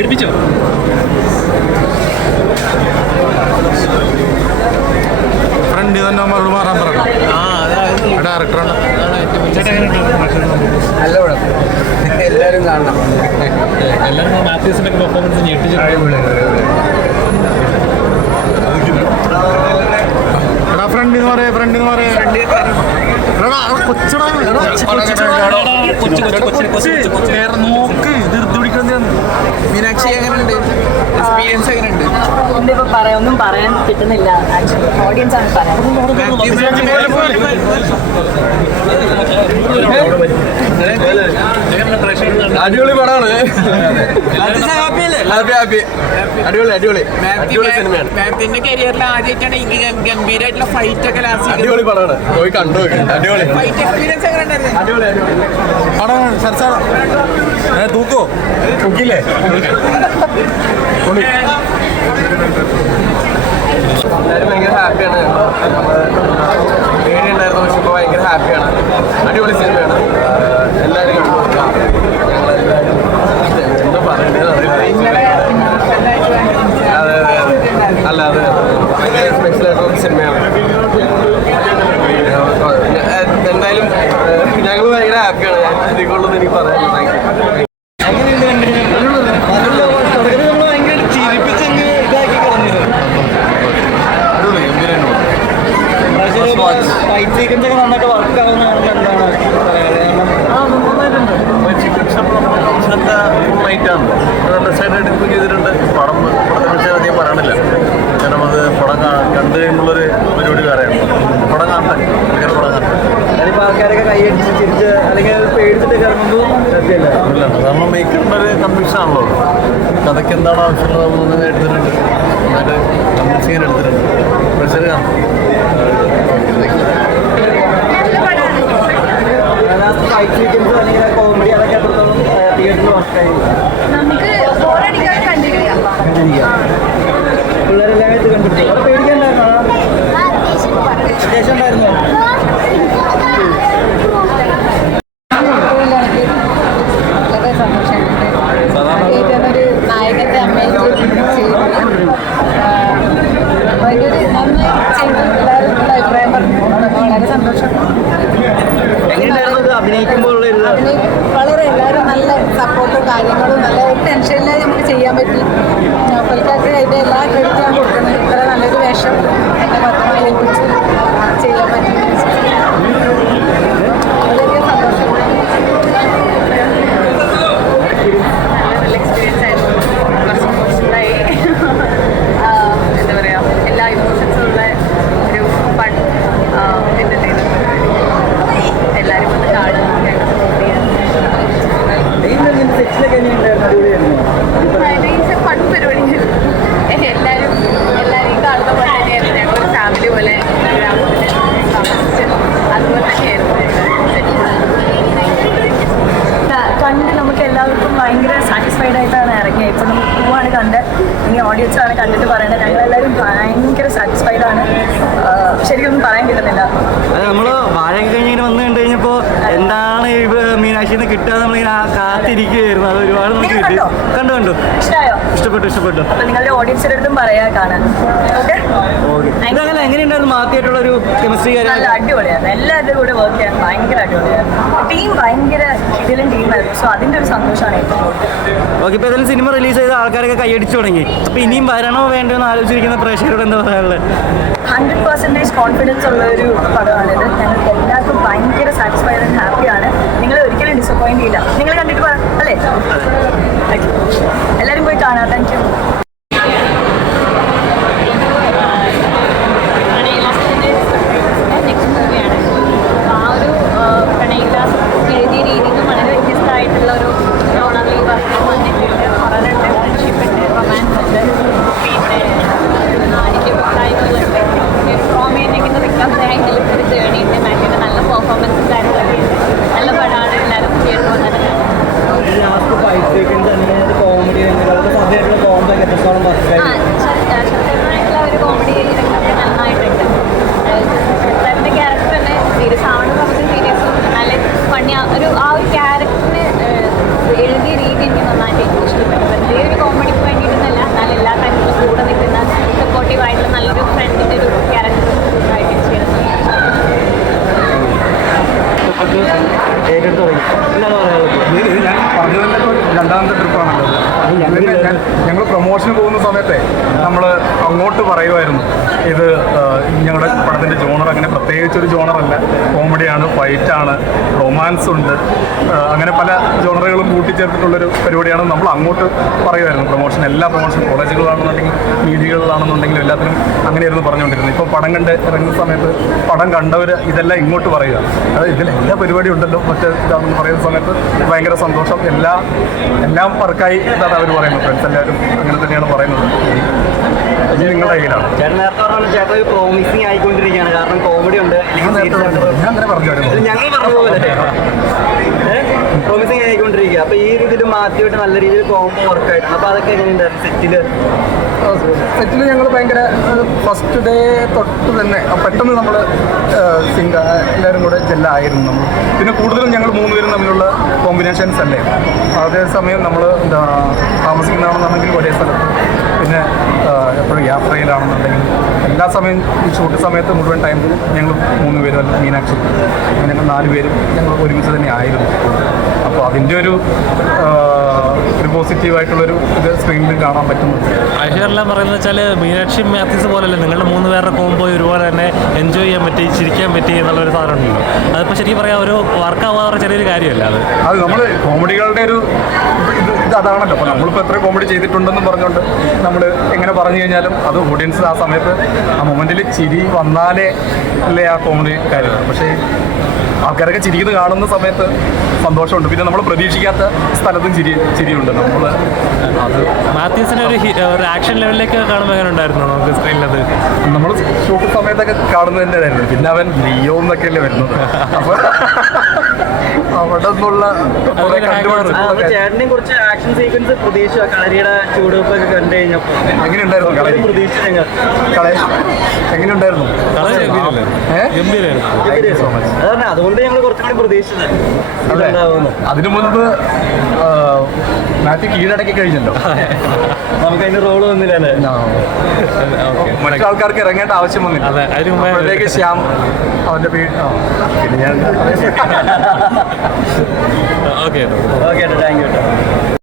പേടിപ്പിച്ചോ? Front തന്നെ നമ്മളോട് മാറാൻ പറഞ്ഞു ഡയറക്ടറാണ് കൊച്ചു നല്ല പടം എല്ലാവരും കാണണം. എല്ലാവരും മാത്യൂസിന്റെ പെർഫോമൻസ് ഞെട്ടിച്ചു എടാ ഫ്രണ്ട് എന്ന് പറയാ ഫ്രണ്ട് എന്ന് പറയാ കൊച്ചു കൊച്ചടാ. കൊച്ചു കൊച്ചു കൊച്ചു കൊച്ചു കൊച്ചു കൊച്ചു നോക്ക് ധൃതി പിടിക്കുന്നതാണ് മീനാക്ഷി എങ്ങനെയുണ്ട് എക്സ്പീരിയൻസ് എങ്ങനെയുണ്ട്? ഒന്നും പറയാൻ കിട്ടുന്നില്ല ആക്ച്വലി ഓഡിയൻസ് ആണ് പറയാൻ. അടിപൊളി പടമാണ്. ഹാപ്പി ഹാപ്പി അടിപൊളി അടിപൊളി. അടിപൊളി സിനിമയാണ്. മാത്തിന്റെ കരിയറിൽ ആദ്യമായിട്ടാണ് ഗംഭീരമായിട്ടുള്ള ഫൈറ്റ് ഒക്കെ ലാസ്റ്റ് അടിപൊളി പടമാണ്. പോയി കണ്ടു. അടിപൊളി. ഫൈറ്റ് എക്സ്പീരിയൻസ് എങ്ങനെ ഉണ്ടായിരുന്നു അടിപൊളി. അടിപൊളി സർ തൂക്കോ? തൂക്കില്ലേ പൊളി. എല്ലാവരും ഭയങ്കര ഹാപ്പിയാണ് പേടിയുണ്ടായിരുന്നു പക്ഷെ ഇപ്പോൾ ഭയങ്കര ഹാപ്പിയാണ് അടിപൊളി സിനിമയാണ് എല്ലാവരും കണ്ടു ഞങ്ങളെല്ലാവരും എന്താ പറയണ്ടത് അറിയില്ല അതെ അതെ അതെ അല്ല അതെ ഭയങ്കര സ്പെഷ്യൽ ആയിട്ടുള്ള സിനിമയാണ് എന്തായാലും ഞങ്ങൾ ഭയങ്കര ഹാപ്പിയാണ് ഞാൻ ഇതിക്കൊള്ളു എനിക്ക് പറയാനുള്ളത് ഫൈറ്റ് സീക്വൻസ് ഒക്കെ നന്നായിട്ട് വർക്ക് ആവുന്നതാണ് എന്താണ്? ചെയ്തിട്ടുണ്ട്. പടം പടത്തെ കുറിച്ച് അധികം പറയാനില്ല കാരണം അത് പടം കണ്ടു കഴിയുമ്പോഴൊരു പരിപാടി വേറെയാണ്. പടം കാണട്ടെ. ഭയങ്കര പടം കാണട്ടെ. അതിപ്പോൾ ആൾക്കാരൊക്കെ കൈയടിച്ച് ചിരിച്ച് അല്ലെങ്കിൽ പേടിച്ചിട്ട് രസമില്ല ഇല്ല കാരണം മേക്കറിന്റെ ഒരു കൺഫ്യൂഷൻ ആണല്ലോ കഥയ്ക്ക് എന്താണ് ആവശ്യമുള്ളത് എടുത്തിട്ടുണ്ട്. നന്നായിട്ട് കൺവിൻസ് ചെയ്യാൻ എടുത്തിട്ടുണ്ട്. പ്രഷർ കാണാം ഫൈറ്റ് സീക്വൻസ് അല്ലെങ്കിൽ കോമഡി അതൊക്കെ അത്രത്തോളം തിയേറ്ററിൽ വർക്കായി നമുക്ക് ബോറടിക്കാതെ കണ്ടിരിക്കാം പിള്ളേരെല്ലാം ഇത് കണ്ടിട്ട് അവിടെ പേടിക്കണ്ടായിരുന്നോ അത്യാവശ്യം ഉണ്ടായിരുന്നോ വളരെ സന്തോഷമുണ്ട് ഒരു നായകന്റെ അമ്മയിൽ ചെയ്യുന്നു വലിയൊരു നന്നായി ചെയ്തു എല്ലാവരും നല്ല അഭിപ്രായം പറഞ്ഞു വളരെ സന്തോഷം എങ്ങനെയുണ്ടായിരുന്നു ഇത് അഭിനയിക്കുമ്പോൾ ഉള്ള ഒരു അതിന് വളരെ എല്ലാവരും നല്ല സപ്പോർട്ടും കാര്യങ്ങളും നല്ല ഒരു ടെൻഷനില്ലാതെ നമുക്ക് ചെയ്യാൻ പറ്റി പുള്ളിക്കാർക്ക് അതിന്റെ എല്ലാ ക്രെഡിറ്റും ഞാൻ കൊടുക്കുന്നത് ഇത്ര നല്ലൊരു വേഷം എന്റെ പത്രമായി ഏൽപ്പിച്ച് ചെയ്യാൻ പറ്റി വളരെയധികം സന്തോഷം നല്ല എക്സ്പീരിയൻസ് ആയിരുന്നു കുറച്ച് ഇമോഷണലായി എന്താ പറയുക എല്ലാ ഇമോഷൻസും ഉള്ള ഒരു ഫൺ എന്റർടൈൻമെന്റ് എല്ലാവരും വന്ന് കാണുക ഞങ്ങൾ സപ്പോർട്ട് ചെയ്യാൻ സെറ്റിലൊക്കെ എങ്ങനെയുണ്ടായിരുന്നു അടിപൊളിയായിരുന്നു ഫൺ പരിപാടിയായിരുന്നു എല്ലാവരും എല്ലാവരെയും കാണുന്ന പോലെ തന്നെയായിരുന്നു ഞങ്ങളൊരു ഫാമിലി പോലെ ഗ്രാമത്തിൽ താമസിച്ച് അതുപോലെ തന്നെയായിരുന്നു കണ്ട് നമുക്ക് എല്ലാവർക്കും ഭയങ്കര സാറ്റിസ്ഫൈഡ് ആയിട്ടാണ് ഇറങ്ങിയത് ഇപ്പം നമുക്ക് പൂവാണ് കണ്ട് ഇനി ഓഡിയൻസ് ആണ് കണ്ടിട്ട് പറയുന്നത് ഞങ്ങളെല്ലാവരും ഭയങ്കര സാറ്റിസ്ഫൈഡ് ആണ്. ശരിക്കും ശരിക്കൊന്നും പറയാൻ കിട്ടുന്നില്ല. നമ്മൾ വാഴയൊക്കെ കഴിഞ്ഞ് വന്നു കണ്ടു കഴിഞ്ഞപ്പോ എന്താണ് മീനാക്ഷിന്ന് കിട്ടുക നമ്മളിങ്ങനെ കാത്തിരിക്കുകയായിരുന്നു. അത് ഒരുപാട് നമുക്ക് കിട്ടി. കണ്ടു? കണ്ടു ഇഷ്ടപ്പെട്ടു ഇഷ്ടപ്പെട്ടു. നിങ്ങളുടെ ഓഡിയൻസിന്റെ അടുത്തും പറയാ കാണാൻ. ഓക്കെ? മാത്തിയായിട്ടുള്ള ഒരു കെമിസ്ട്രി നല്ല കാര്യം അടിപൊളിയായിരുന്നു. എല്ലാവരുടെ കൂടെ വർക്ക് ചെയ്യാൻ ഭയങ്കര അടിപൊളിയായിരുന്നു. ടീം ഭയങ്കര ഇതിലും ടീമായിരുന്നു സോ അതിന്റെ ഒരു സന്തോഷമാണ് ഏറ്റവും ഓക്കെ ഇപ്പൊ ഏതായാലും സിനിമ റിലീസ് ചെയ്ത ആൾക്കാരൊക്കെ കൈയടിച്ചു തുടങ്ങി. അപ്പൊ ഇനിയും വരണോ വേണ്ടോ എന്ന് ആലോചിച്ചിരിക്കുന്ന പ്രേക്ഷകരോട് എന്താ പറയാനുള്ളത് ഹൺഡ്രഡ് പെർസെന്റേജ് കോൺഫിഡൻസ് ഉള്ള ഒരു പടമാണിത്. ഞങ്ങൾക്ക് എല്ലാവർക്കും ഭയങ്കര സാറ്റിസ്ഫൈഡ് ആൻഡ് ഹാപ്പിയാണ് നിങ്ങൾ ഒരിക്കലും ഡിസപ്പോയിന്റ് ചെയ്യില്ല. നിങ്ങൾ കണ്ടിട്ട് പറ അല്ലേ. എല്ലാവരും പോയി കാണാം. താങ്ക് യു നമ്മൾ അങ്ങോട്ട് പറയുമായിരുന്നു ഇത് ഞങ്ങളുടെ പടത്തിന്റെ ജോണർ അങ്ങനെ പ്രത്യേകിച്ച് ഒരു ജോണറല്ല. കോമഡിയാണ് ഫൈറ്റാണ് റൊമാൻസ് ഉണ്ട് അങ്ങനെ പല ജോണറുകളും കൂട്ടിച്ചേർത്തിട്ടുള്ളൊരു പരിപാടിയാണ് നമ്മൾ അങ്ങോട്ട് പറയുമായിരുന്നു പ്രൊമോഷൻ എല്ലാ പ്രൊമോഷൻ കോളേജുകളാണെന്നുണ്ടെങ്കിൽ മീഡിയകളിലാണെന്നുണ്ടെങ്കിലും എല്ലാത്തിനും അങ്ങനെയായിരുന്നു പറഞ്ഞുകൊണ്ടിരുന്നത്. ഇപ്പോൾ പടം കണ്ട് ഇറങ്ങുന്ന സമയത്ത് പടം കണ്ടവർ ഇതെല്ലാം ഇങ്ങോട്ട് പറയുക. അത് ഇതിലെല്ലാ പരിപാടിയും ഉണ്ടല്ലോ. മറ്റേ ഇതാണെന്ന് പറയുന്ന സമയത്ത് ഭയങ്കര സന്തോഷം. എല്ലാ എല്ലാം വർക്കായി ഇതാണ് അവർ പറയുന്നത്. ഫ്രണ്ട്സ് എല്ലാവരും അങ്ങനെ തന്നെയാണ് പറയുന്നത്. നിങ്ങളുടെ കയ്യിലാണ് ചേട്ടൻ നേരത്തെ പറഞ്ഞ ചേട്ടൻ ഒരു പ്രോമിസിങ് ആയിക്കൊണ്ടിരിക്കുകയാണ്. കാരണം കോമഡി ഉണ്ട്. ഞാൻ പറഞ്ഞു. ഞങ്ങൾ പറഞ്ഞ പോലെ പ്രോമിസിങ് ആയിക്കൊണ്ടിരിക്കുക അപ്പൊ ഈ രീതിയിൽ മാറ്റിയിട്ട് നല്ല രീതിയിൽ കോംബോ വർക്ക് ആയിട്ടുണ്ട്. അപ്പൊ അതൊക്കെ എങ്ങനെയുണ്ടായിരുന്നു സെറ്റിൽ സെറ്റിൽ ഞങ്ങൾ ഭയങ്കര ഫസ്റ്റ് ഡേ തൊട്ട് തന്നെ പെട്ടെന്ന് നമ്മൾ സിംഗ എല്ലാവരും കൂടെ ജെല്ലായിരുന്നു നമ്മൾ പിന്നെ കൂടുതലും ഞങ്ങൾ മൂന്ന് പേരും തമ്മിലുള്ള കോമ്പിനേഷൻസ് അല്ലേ? അതേസമയം നമ്മൾ എന്താ താമസിക്കുന്നതാണെന്നുണ്ടെങ്കിൽ ഒരേ സ്ഥലത്ത്. യാത്രയിലാണെന്നുണ്ടെങ്കിൽ എല്ലാ സമയം ഈ ഷൂട്ട് സമയത്ത് മുഴുവൻ ടൈം ഞങ്ങൾ മൂന്ന് പേരും അല്ലെങ്കിൽ മീനാക്ഷി ഞങ്ങൾ നാല് പേരും ഞങ്ങൾ ഒരുമിച്ച് തന്നെ ആയിരുന്നു. അപ്പോൾ അതിന്റെ ഒരു ഒരു പോസിറ്റീവായിട്ടുള്ളൊരു ഇത് സ്ക്രീനിൽ കാണാൻ പറ്റുന്നുണ്ട് ഐശ്വര്യെല്ലാം പറയുന്നത് വെച്ചാൽ മീനാക്ഷി മാത്യൂസ് പോലല്ലേ നിങ്ങളുടെ മൂന്ന് പേരുടെ കോമ്പോ ഒരുപോലെ തന്നെ എൻജോയ് ചെയ്യാൻ പറ്റി ചിരിക്കാൻ പറ്റി എന്നുള്ളൊരു സാധനം ഉണ്ടല്ലോ. അതിപ്പോൾ ശരിക്കും പറയാം ഒരു വർക്ക് വർക്കാവാതെ ചെറിയൊരു കാര്യമല്ല അത്. അത് നമ്മൾ കോമഡികളുടെ ഒരു ഇത് ഇത് അതാണല്ലോ. അപ്പോൾ നമ്മളിപ്പോൾ എത്ര കോമഡി ചെയ്തിട്ടുണ്ടെന്ന് പറഞ്ഞുകൊണ്ട് നമ്മൾ എങ്ങനെ പറഞ്ഞു കഴിഞ്ഞാലും അത് ഓഡിയൻസ് ആ സമയത്ത് ആ മൊമെന്റിൽ ചിരി വന്നാലേ അല്ലേ ആ കോമഡി കാര്യം പക്ഷേ ആൾക്കാരൊക്കെ ചിരിക്കുന്നത് കാണുന്ന സമയത്ത് സന്തോഷമുണ്ട്. പിന്നെ നമ്മൾ പ്രതീക്ഷിക്കാത്ത സ്ഥലത്തും ചിരി ചിരിയുണ്ട്. നമ്മൾ അത് മാത്യൂസിനെ ഒരു ഒരു ആക്ഷൻ ലെവലിലേക്ക് കാണുമ്പോൾ എങ്ങനെ ഉണ്ടായിരുന്നു നമുക്ക് സ്ക്രീനിലത് നമ്മൾ ഷൂട്ട് സമയത്തൊക്കെ കാണുന്നത് തന്നെയായിരുന്നു പിന്നെ അവൻ ലിയോ എന്നൊക്കെയല്ലേ വരുന്നത്. അപ്പോൾ അവിടെ നിന്നുള്ള ചേട്ടനെ കുറിച്ച് ആക്ഷൻ സീക്വൻസ് പ്രതീക്ഷ കളരിയുടെ ചൂടുവെപ്പൊക്കെ കണ്ടു കഴിഞ്ഞപ്പോ? എങ്ങനെയുണ്ടായിരുന്നു കളരി? പ്രതീക്ഷ ഞങ്ങൾ ഏ? ഗംഭീരമായിരുന്നു അതന്നെ അതുകൊണ്ട് ഞങ്ങൾ കുറച്ചും കൂടി പ്രതീക്ഷിച്ചത് അതിനു മുൻപ് മാത്യു കീഴടക്കി കഴിഞ്ഞല്ലോ. നമുക്ക് അതിന്റെ റോൾ വന്നില്ലല്ലേ? മറ്റു ആൾക്കാർക്ക് ഇറങ്ങേണ്ട ആവശ്യം വന്നില്ല. ശ്യാം അവന്റെ പിന്നെ ഞാൻ ഓക്കെ ഓക്കെ താങ്ക് യു